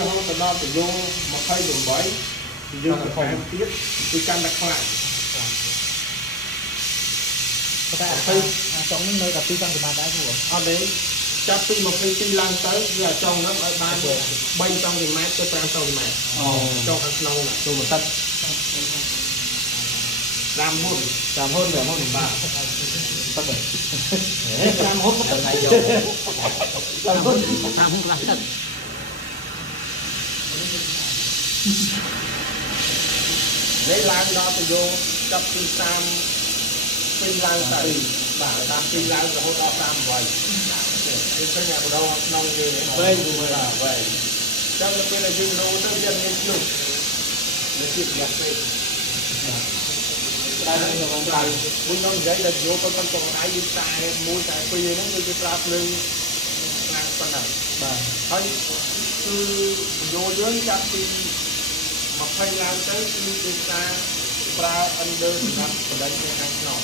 រហូតដល់ទៅយក28យើងទៅខំទៀតគឺកាន់តែខ្លាំងតែចុងនេះនៅតែ2សង់ទីម៉ែត្រដែរគ្រូអត់ទេចាប់ពី22ឡើងទៅវាអាចុងហ្នឹងឲ្យបាន3សង់ទីម៉ែត្រទៅ5សង់ទីម៉ែត្រចុងខាងក្នុងណាចូលមកទឹកតាមមុនបាទទឹកតាមមុនទឹកហើយយកតាមមុនខ្លះទឹកនេះឡើងដល់ទៅយកចាប់ពី30ពីឡើងទៅបាទតាមពីឡើងរហូតដល់38យើងឃើញអាបដោក្នុងយើងវែងបាទវែងចាំទៅពេលយើងលោទៅយើងមានជុំនេះជាយ៉ាងពេកតែនៅក្នុងដៃវិញដល់និយាយដល់យកទៅប៉ុណ្ណឹងដៃយើងតែមួយតែពីរហ្នឹងគឺប្រើភ្លើងខាងប៉ុណ្ណឹងបាទហើយគឺយកយើងចាប់ពី20ឡើងទៅគឺគេប្រើ under សម្រាប់បដិញ្ញាខាងក្នុង